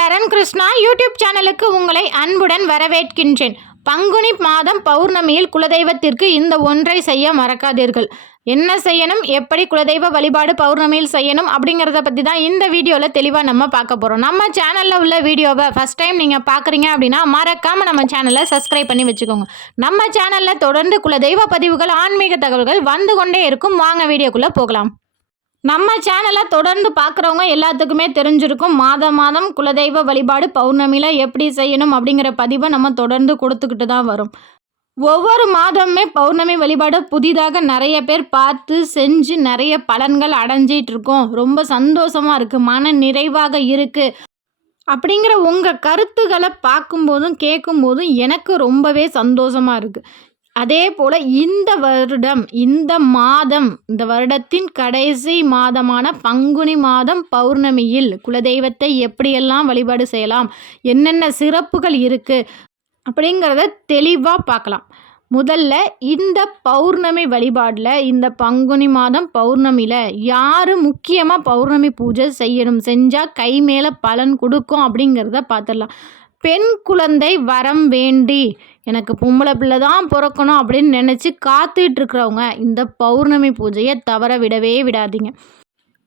சரண் Krishna YouTube சேனலுக்கு உங்களை அன்புடன் வரவேற்கின்றேன். பங்குனி மாதம் பௌர்ணமியில் குலதெய்வத்திற்கு இந்த ஒன்றை செய்ய மறக்காதீர்கள். என்ன செய்யணும், எப்படி குலதெய்வ வழிபாடு பௌர்ணமியில் செய்யணும் அப்படிங்கிறத பற்றி தான் இந்த வீடியோவில் தெளிவாக நம்ம பார்க்க போகிறோம். நம்ம சேனலில் உள்ள வீடியோவை ஃபஸ்ட் டைம் நீங்கள் பார்க்குறீங்க அப்படின்னா மறக்காமல் நம்ம சேனலை சப்ஸ்கிரைப் பண்ணி வச்சுக்கோங்க. நம்ம சேனலில் தொடர்ந்து குலதெய்வ பதிவுகள், ஆன்மீக தகவல்கள் வந்து கொண்டே இருக்கும். வாங்க வீடியோக்குள்ளே போகலாம். நம்ம சேனலை தொடர்ந்து பார்க்குறவங்க எல்லாத்துக்குமே தெரிஞ்சிருக்கும், மாதம் குலதெய்வ வழிபாடு பௌர்ணமியில் எப்படி செய்யணும் அப்படிங்கிற பதிவை நம்ம தொடர்ந்து கொடுத்துக்கிட்டு தான் வரும். ஒவ்வொரு மாதமுமே பௌர்ணமி வழிபாடு புதிதாக நிறைய பேர் பார்த்து செஞ்சு நிறைய பலன்கள் அடைஞ்சிட்டு இருக்கோம். ரொம்ப சந்தோஷமாக இருக்குது, மன நிறைவாக இருக்குது அப்படிங்கிற உங்கள் கருத்துக்களை பார்க்கும்போதும் கேட்கும்போதும் எனக்கு ரொம்பவே சந்தோஷமாக இருக்குது. அதே போல் இந்த வருடம், இந்த வருடத்தின் கடைசி மாதமான பங்குனி மாதம் பௌர்ணமியில் குலதெய்வத்தை எப்படியெல்லாம் வழிபாடு செய்யலாம், என்னென்ன சிறப்புகள் இருக்குது அப்படிங்கிறத தெளிவாக பார்க்கலாம். முதல்ல இந்த பௌர்ணமி வழிபாடில், இந்த பங்குனி மாதம் பௌர்ணமியில் யார் முக்கியமாக பௌர்ணமி பூஜை செய்யணும், செஞ்சால் கை மேலே பலன் கொடுக்கும் அப்படிங்கிறத பார்த்துடலாம். பெண் குழந்தை வரம் வேண்டி எனக்கு பொம்பளை பிள்ளை தான் பிறக்கணும் அப்படின்னு நினச்சி காத்துட்ருக்கிறவங்க இந்த பௌர்ணமி பூஜையை தவற விடவே விடாதீங்க.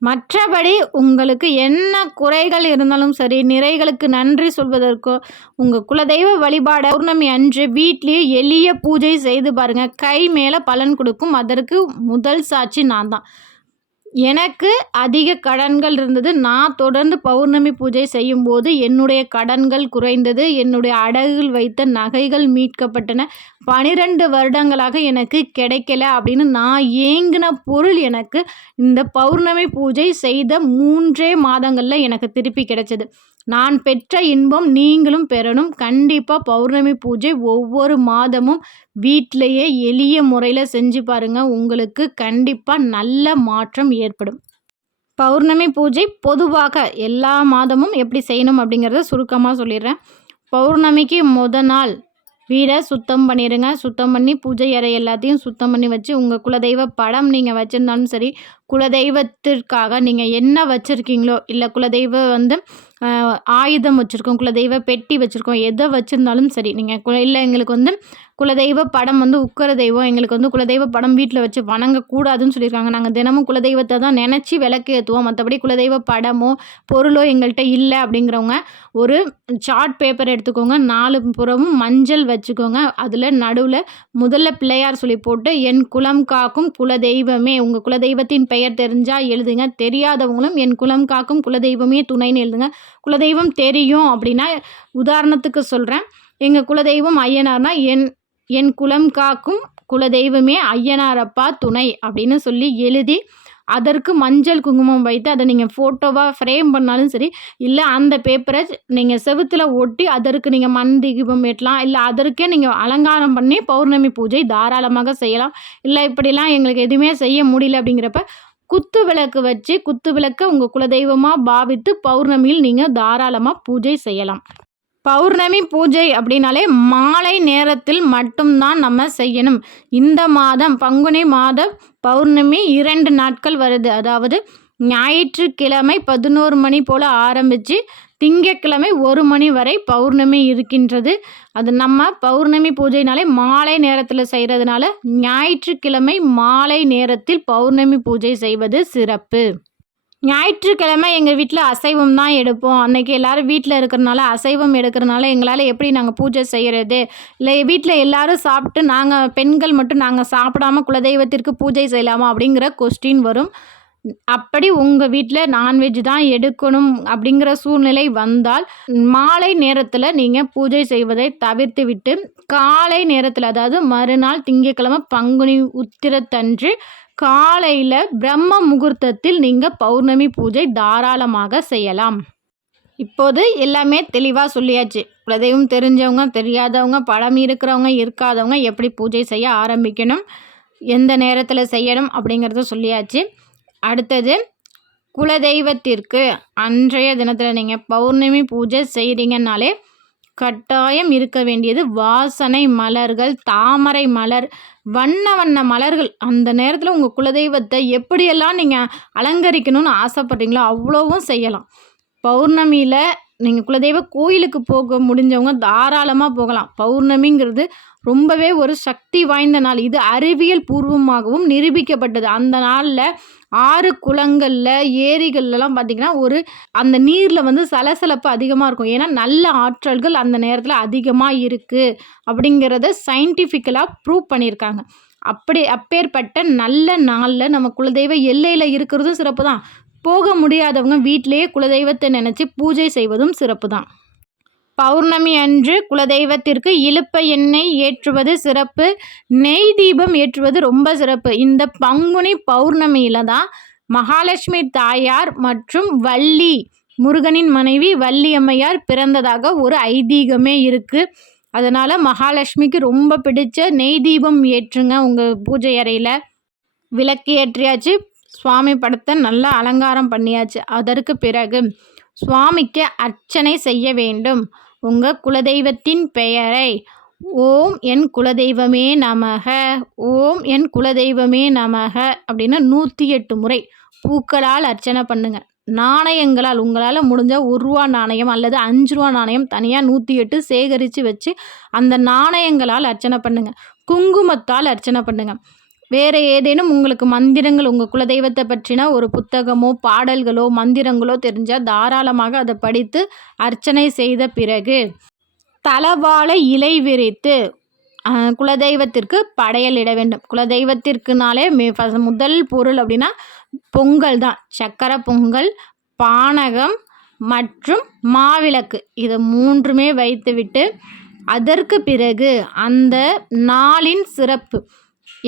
மற்றபடி உங்களுக்கு என்ன குறைகள் இருந்தாலும் சரி, நிறைகளுக்கு நன்றி சொல்வதற்கோ, உங்கள் குலதெய்வ வழிபாடு பௌர்ணமி அன்று வீட்லேயே எளிய பூஜை செய்து பாருங்கள், கை மேலே பலன் கொடுக்கும். அதற்கு முதல் சாட்சி நான் தான். எனக்கு அதிக கடன்கள் இருந்தது. நான் தொடர்ந்து பௌர்ணமி பூஜை செய்யும்போது என்னுடைய கடன்கள் குறைந்தது. என்னுடைய அடகுகள் வைத்த நகைகள் மீட்கப்பட்டன. 12 வருடங்களாக எனக்கு கிடைக்கல அப்படின்னு நான் ஏங்கின பொருள் எனக்கு இந்த பௌர்ணமி பூஜை செய்த 3 மாதங்களில் எனக்கு திருப்பி கிடைச்சது. நான் பெற்ற இன்பம் நீங்களும் பெறணும். கண்டிப்பாக பௌர்ணமி பூஜை ஒவ்வொரு மாதமும் வீட்டிலையே எளிய முறையில் செஞ்சு பாருங்கள். உங்களுக்கு கண்டிப்பாக நல்ல மாற்றம் ஏற்படும். பௌர்ணமி பூஜை பொதுவாக எல்லா மாதமும் எப்படி செய்யணும் அப்படிங்கிறத சுருக்கமாக சொல்லிடுறேன். பௌர்ணமிக்கு நாள் வீடை சுத்தம் பண்ணிடுங்க. சுத்தம் பண்ணி பூஜை அறை எல்லாத்தையும் சுத்தம் பண்ணி வச்சு, உங்கள் குலதெய்வ படம் நீங்கள் வச்சுருந்தாலும் சரி, குலதெய்வத்திற்காக நீங்கள் என்ன வச்சுருக்கீங்களோ, இல்லை குலதெய்வ ஆயுதம் வச்சுருக்கோம், குலதெய்வ பெட்டி வச்சுருக்கோம், எதை வச்சுருந்தாலும் சரி, நீங்கள் இல்லை எங்களுக்கு குலதெய்வ படம் உக்கர தெய்வம், எங்களுக்கு குலதெய்வ படம் வீட்டில் வச்சு வணங்கக்கூடாதுன்னு சொல்லியிருக்காங்க. நாங்கள் தினமும் குலதெய்வத்தை தான் நினச்சி விளக்கு ஏற்றுவோம், மற்றபடி குலதெய்வ படமோ பொருளோ எங்கள்கிட்ட இல்லை அப்படிங்கிறவங்க ஒரு சார்ட் பேப்பர் எடுத்துக்கோங்க. 4 புறமும் மஞ்சள் வச்சுக்கோங்க. அதில் நடுவில் முதல்ல பிள்ளையார் சொல்லி போட்டு, என் குலம் காக்கும் குலதெய்வமே, உங்கள் குலதெய்வத்தின் பெயர் தெரிஞ்சால் எழுதுங்க. தெரியாதவங்களும் என் குலம் காக்கும் குலதெய்வமே துணைன்னு எழுதுங்க. குலதெய்வம் தெரியும் அப்படின்னா, உதாரணத்துக்கு சொல்கிறேன், எங்கள் குலதெய்வம் ஐயனார்னா என் குலம் காக்கும் குலதெய்வமே ஐயனாரப்பா துணை அப்படின்னு சொல்லி எழுதி, அதற்கு மஞ்சள் குங்குமம் வைத்து அதை நீங்கள் ஃபோட்டோவாக ஃப்ரேம் பண்ணாலும் சரி, இல்லை அந்த பேப்பரை நீங்கள் செவுத்தில் ஒட்டி அதற்கு நீங்கள் மண் தீபம் ஏற்றலாம். இல்லை அதற்கே நீங்கள் அலங்காரம் பண்ணி பௌர்ணமி பூஜை தாராளமாக செய்யலாம். இல்லை இப்படிலாம் எங்களுக்கு எதுவுமே செய்ய முடியல அப்படிங்கிறப்ப குத்து விளக்கு வச்சு, குத்து விளக்கை உங்கள் குலதெய்வமாக பாவித்து பௌர்ணமியில் நீங்கள் தாராளமாக பூஜை செய்யலாம். பௌர்ணமி பூஜை அப்படின்னாலே மாலை நேரத்தில் மட்டும்தான் நம்ம செய்யணும். இந்த மாதம் பங்குனி மாதம் பௌர்ணமி 2 நாட்கள் வருது. அதாவது ஞாயிற்றுக்கிழமை 11 மணி போல் ஆரம்பித்து திங்கட்கிழமை 1 மணி வரை பௌர்ணமி இருக்கின்றது. அது நம்ம பௌர்ணமி பூஜைனாலே மாலை நேரத்தில் செய்கிறதுனால ஞாயிற்றுக்கிழமை மாலை நேரத்தில் பௌர்ணமி பூஜை செய்வது சிறப்பு. ஞாயிற்றுக்கிழமை எங்கள் வீட்டில் அசைவம் தான் எடுப்போம். அன்றைக்கி எல்லோரும் வீட்டில் இருக்கிறனால அசைவம் எடுக்கிறனால எங்களால் எப்படி நாங்கள் பூஜை செய்கிறது, இல்லை வீட்டில் எல்லோரும் சாப்பிட்டு நாங்கள் பெண்கள் மட்டும் நாங்கள் சாப்பிடாமல் குலதெய்வத்திற்கு பூஜை செய்யலாமா அப்படிங்கிற கொஸ்டின் வரும். அப்படி உங்கள் வீட்டில் நான்வெஜ் தான் எடுக்கணும் அப்படிங்கிற சூழ்நிலை வந்தால் மாலை நேரத்தில் நீங்கள் பூஜை செய்வதை தவிர்த்து விட்டு காலை நேரத்தில், அதாவது மறுநாள் திங்கட்கிழமை பங்குனி உத்திரத்தன்று காலையில் பிரம்ம முகூர்த்தத்தில் நீங்கள் பௌர்ணமி பூஜை தாராளமாக செய்யலாம். இப்போது எல்லாமே தெளிவாக சொல்லியாச்சு. குலதெய்வம் தெரிஞ்சவங்க, தெரியாதவங்க, படம் இருக்கிறவங்க, இருக்காதவங்க எப்படி பூஜை செய்ய ஆரம்பிக்கணும், எந்த நேரத்தில் செய்யணும் அப்படிங்கிறத சொல்லியாச்சு. அடுத்தது, குலதெய்வத்திற்கு அன்றைய தினத்தில் நீங்கள் பௌர்ணமி பூஜை செய்கிறீங்கன்னாலே கட்டாயம் இருக்க வேண்டியது வாசனை மலர்கள், தாமரை மலர், வண்ண வண்ண மலர்கள். அந்த நேரத்தில் உங்கள் குலதெய்வத்தை எப்படியெல்லாம் நீங்கள் அலங்கரிக்கணும்னு ஆசைப்பட்றீங்களோ அவ்வளோவும் செய்யலாம். பௌர்ணமியில் நீங்கள் குலதெய்வ கோயிலுக்கு போக முடிஞ்சவங்க தாராளமாக போகலாம். பௌர்ணமிங்கிறது ரொம்பவே ஒரு சக்தி வாய்ந்த நாள். இது அறிவியல் பூர்வமாகவும் நிரூபிக்கப்பட்டது. அந்த நாளில் ஆறு குளங்களில் ஏரிகள்லாம் பார்த்திங்கன்னா அந்த நீரில் வந்து சலசலப்பு அதிகமாக இருக்கும். ஏன்னா நல்ல ஆற்றல்கள் அந்த நேரத்தில் அதிகமாக இருக்குது அப்படிங்கிறத சயின்டிஃபிக்கலாக ப்ரூவ் பண்ணியிருக்காங்க. அப்பேற்பட்ட நல்ல நாளில் நம்ம குலதெய்வ எல்லையில் இருக்கிறதும் சிறப்பு தான். போக முடியாதவங்க வீட்டிலேயே குலதெய்வத்தை நினச்சி பூஜை செய்வதும் சிறப்பு தான். பௌர்ணமி அன்று குலதெய்வத்திற்கு இலுப்பை எண்ணெய் ஏற்றுவது சிறப்பு. நெய் தீபம் ஏற்றுவது ரொம்ப சிறப்பு. இந்த பங்குனி பௌர்ணமியில் தான் மகாலட்சுமி தாயார் மற்றும் வள்ளி, முருகனின் மனைவி வள்ளி அம்மையார் பிறந்ததாக ஒரு ஐதீகமே இருக்குது. அதனால் மகாலட்சுமிக்கு ரொம்ப பிடிச்ச நெய் தீபம் ஏற்றுங்க. உங்கள் பூஜை அறையில் விளக்கு ஏற்றியாச்சு, சுவாமி படத்தை நல்லா அலங்காரம் பண்ணியாச்சு. அதற்கு பிறகு சுவாமிக்கு அர்ச்சனை செய்ய வேண்டும். உங்கள் குலதெய்வத்தின் பெயரை ஓம் என் குலதெய்வமே நமக, ஓம் என் குலதெய்வமே நமக அப்படின்னு 108 முறை பூக்களால் அர்ச்சனை பண்ணுங்க. நாணயங்களால் உங்களால் முடிஞ்ச 1 ரூபா நாணயம் அல்லது 5 ரூபா நாணயம் தனியாக 108 சேகரித்து வச்சு அந்த நாணயங்களால் அர்ச்சனை பண்ணுங்க. குங்குமத்தால் அர்ச்சனை பண்ணுங்க. வேறு ஏதேனும் உங்களுக்கு மந்திரங்கள், உங்கள் குலதெய்வத்தை பற்றின ஒரு புத்தகமோ பாடல்களோ மந்திரங்களோ தெரிஞ்சால் தாராளமாக அதை படித்து அர்ச்சனை செய்த பிறகு தலவாழை இலை விரித்து குலதெய்வத்திற்கு படையல் இட வேண்டும். குலதெய்வத்திற்குனாலே முதல் பொருள் அப்படின்னா பொங்கல் தான். சக்கரை பொங்கல், பானகம் மற்றும் மாவிளக்கு, இதை 3மே வைத்துவிட்டு அதற்கு பிறகு அந்த நாளின் சிறப்பு,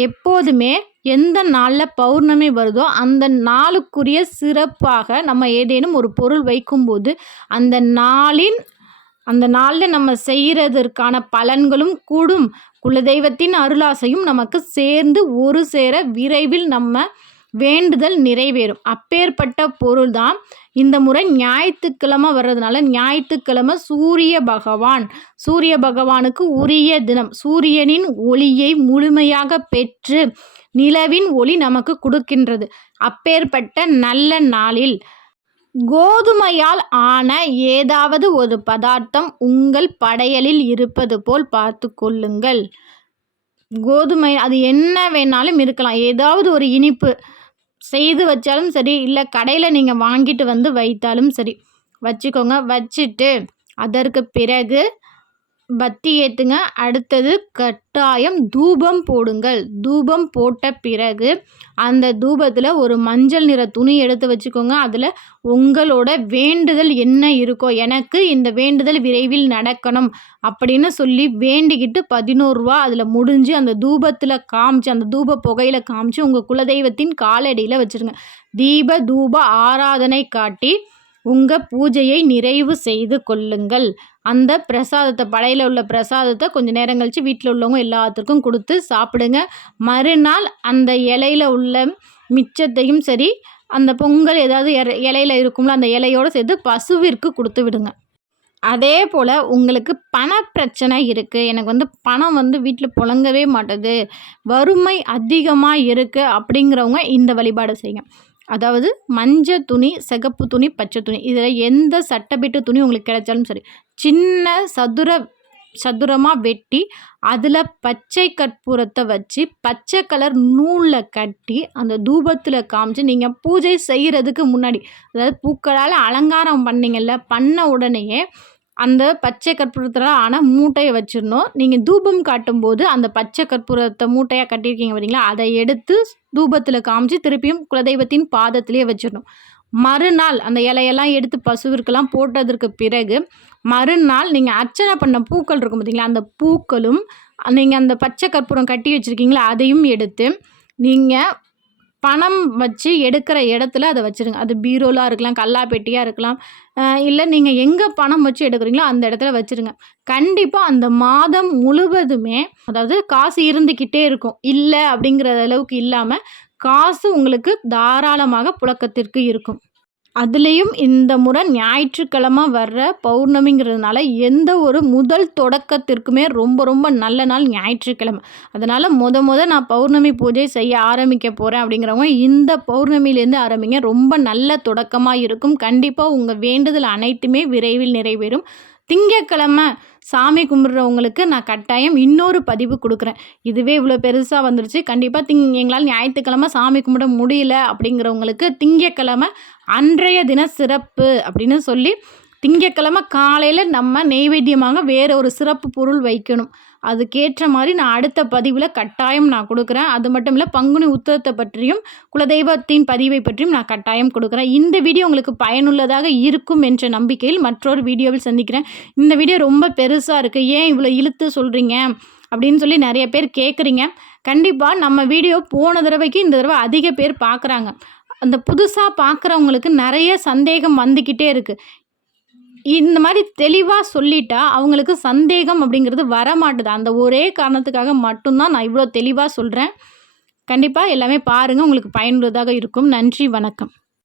எப்போதுமே எந்த நாளில் பௌர்ணமி வருதோ அந்த நாளுக்குரிய சிறப்பாக நம்ம ஏதேனும் ஒரு பொருள் வைக்கும்போது அந்த நாளில் நம்ம செய்கிறதற்கான பலன்களும் கூடும். குலதெய்வத்தின் அருளாசையும் நமக்கு சேர்ந்து ஒரு சேர விரைவில் நம்ம வேண்டுதல் நிறைவேறும். அப்பேற்பட்ட பொருள் தான் இந்த முறை ஞாயிற்றுக்கிழமை வர்றதுனால ஞாயிற்றுக்கிழமை சூரிய பகவானுக்கு உரிய தினம். சூரியனின் ஒளியை முழுமையாக பெற்று நிலவின் ஒளி நமக்கு கொடுக்கின்றது. அப்பேற்பட்ட நல்ல நாளில் கோதுமையால் ஆன ஏதாவது ஒரு பதார்த்தம் உங்கள் படையலில் இருப்பது போல் பார்த்து கொள்ளுங்கள். கோதுமை அது என்ன வேணாலும் இருக்கலாம். ஏதாவது ஒரு இனிப்பு செய்து வச்சாலும் சரி, இல்லை கடையில் நீங்கள் வாங்கிட்டு வந்து வைத்தாலும் சரி வச்சுக்கோங்க. வச்சுட்டு அதற்கு பிறகு பத்தி ஏற்றுங்க. அடுத்தது கட்டாயம் தூபம் போடுங்கள். தூபம் போட்ட பிறகு அந்த தூபத்தில் ஒரு மஞ்சள் நிற துணி எடுத்து வச்சுக்கோங்க. அதில் உங்களோட வேண்டுதல் என்ன இருக்கோ, எனக்கு இந்த வேண்டுதல் விரைவில் நடக்கணும் அப்படின்னு சொல்லி வேண்டிக்கிட்டு 11 ரூபா அதில் முடிஞ்சு அந்த தூபத்தில் காமிச்சு, அந்த தூப புகையில் காமிச்சு உங்கள் குலதெய்வத்தின் காலடியில் வச்சுருங்க. தூப ஆராதனை காட்டி உங்கள் பூஜையை நிறைவு செய்து கொள்ளுங்கள். அந்த பிரசாதத்தை, படையில் உள்ள பிரசாதத்தை கொஞ்சம் நேரம் கழித்து வீட்டில் உள்ளவங்க எல்லாத்துக்கும் கொடுத்து சாப்பிடுங்க. மறுநாள் அந்த இலையில் உள்ள மிச்சத்தையும் சரி, அந்த பொங்கல் ஏதாவது இலையில் இருக்கும்ல அந்த இலையோடு சேர்த்து பசுவிற்கு கொடுத்து விடுங்க. அதே போல் உங்களுக்கு பண பிரச்சனை இருக்குது, எனக்கு பணம் வீட்டில் புழங்கவே மாட்டுது, வறுமை அதிகமாக இருக்குது அப்படிங்கிறவங்க இந்த வழிபாடு செய்யுங்க. அதாவது மஞ்சள் துணி, சிகப்பு துணி, பச்சை துணி, இதில் எந்த சட்டப்பிட்டு துணி உங்களுக்கு கிடைச்சாலும் சரி, சின்ன சதுரமாக வெட்டி அதில் பச்சை கற்பூரத்தை வச்சு பச்சை கலர் நூலில் கட்டி அந்த தூபத்தில் காமிச்சு நீங்கள் பூஜை செய்கிறதுக்கு முன்னாடி, அதாவது பூக்களால் அலங்காரம் பண்ணிங்கள்ல, பண்ண உடனேயே அந்த பச்சை கற்பூரத்தில் ஆன மூட்டையை வச்சிடணும். நீங்கள் தூபம் காட்டும்போது அந்த பச்சை கற்பூரத்தை மூட்டையாக கட்டியிருக்கீங்க பார்த்தீங்களா, அதை எடுத்து தூபத்தில் காமிச்சு திருப்பியும் குலதெய்வத்தின் பாதத்திலே வச்சிடணும். மறுநாள் அந்த இலையெல்லாம் எடுத்து பசுவிற்கெல்லாம் போட்டதற்கு பிறகு மறுநாள் நீங்கள் அர்ச்சனை பண்ண பூக்கள் இருக்கும் பார்த்தீங்களா, அந்த பூக்களும் நீங்கள் அந்த பச்சை கற்பூரம் கட்டி வச்சுருக்கீங்களா அதையும் எடுத்து நீங்கள் பணம் வச்சு எடுக்கிற இடத்துல அதை வச்சுருங்க. அது பீரோலாக இருக்கலாம், கல்லாப்பெட்டியாக இருக்கலாம், இல்லை நீங்கள் எங்கே பணம் வச்சு எடுக்கிறீங்களோ அந்த இடத்துல வச்சுருங்க. கண்டிப்பாக அந்த மாதம் முழுவதுமே, அதாவது காசு இருந்துக்கிட்டே இருக்கும், இல்லை அப்படிங்கிற அளவுக்கு இல்லாமல் காசு உங்களுக்கு தாராளமாக புழக்கத்திற்கு இருக்கும். அதுலேயும் இந்த முறை ஞாயிற்றுக்கிழமை வர்ற பௌர்ணமிங்கிறதுனால எந்த ஒரு முதல் தொடக்கத்திற்குமே ரொம்ப ரொம்ப நல்ல நாள் ஞாயிற்றுக்கிழமை. அதனால் நான் பௌர்ணமி பூஜை செய்ய ஆரம்பிக்க போகிறேன் அப்படிங்கிறவங்க இந்த பௌர்ணமியிலேருந்து ஆரம்பிங்க. ரொம்ப நல்ல தொடக்கமாக இருக்கும். கண்டிப்பாக உங்கள் வேண்டுதல் அனைத்துமே விரைவில் நிறைவேறும். திங்கட்கிழமை சாமி கும்பிட்றவங்களுக்கு நான் கட்டாயம் இன்னொரு பதிவு கொடுக்குறேன். இதுவே இவ்வளோ பெருசாக வந்துருச்சு. கண்டிப்பாக எங்களால் ஞாயிற்றுக்கிழமை சாமி கும்பிட முடியல அப்படிங்கிறவங்களுக்கு திங்கட்கிழமை அன்றைய தின சிறப்பு அப்படின்னு சொல்லி திங்கட்கிழமை காலையில் நம்ம நெய்வேத்தியமாக வேறு ஒரு சிறப்பு பொருள் வைக்கணும். அதுக்கேற்ற மாதிரி நான் அடுத்த பதிவில் கட்டாயம் நான் கொடுக்குறேன். அது மட்டும் இல்லை, பங்குனி உத்திரத்தை பற்றியும் குலதெய்வத்தின் பதிவை பற்றியும் நான் கட்டாயம் கொடுக்குறேன். இந்த வீடியோ உங்களுக்கு பயனுள்ளதாக இருக்கும் என்ற நம்பிக்கையில் மற்றொரு வீடியோவில் சந்திக்கிறேன். இந்த வீடியோ ரொம்ப பெருசாக இருக்குது, ஏன் இவ்வளோ இழுத்து சொல்கிறீங்க அப்படின்னு சொல்லி நிறைய பேர் கேட்குறீங்க. கண்டிப்பாக நம்ம வீடியோ போன தடவைக்கு இந்த தடவை அதிக பேர் பார்க்குறாங்க. அந்த புதுசாக பார்க்குறவங்களுக்கு நிறைய சந்தேகம் வந்துக்கிட்டே இருக்குது. இந்த மாதிரி தெளிவாக சொல்லிட்டா அவங்களுக்கு சந்தேகம் அப்படிங்கிறது வரமாட்டுது. அந்த ஒரே காரணத்துக்காக மட்டும்தான் நான் இவ்வளோ தெளிவாக சொல்கிறேன். கண்டிப்பாக எல்லாமே பாருங்கள், உங்களுக்கு பயனுள்ளதாக இருக்கும். நன்றி, வணக்கம்.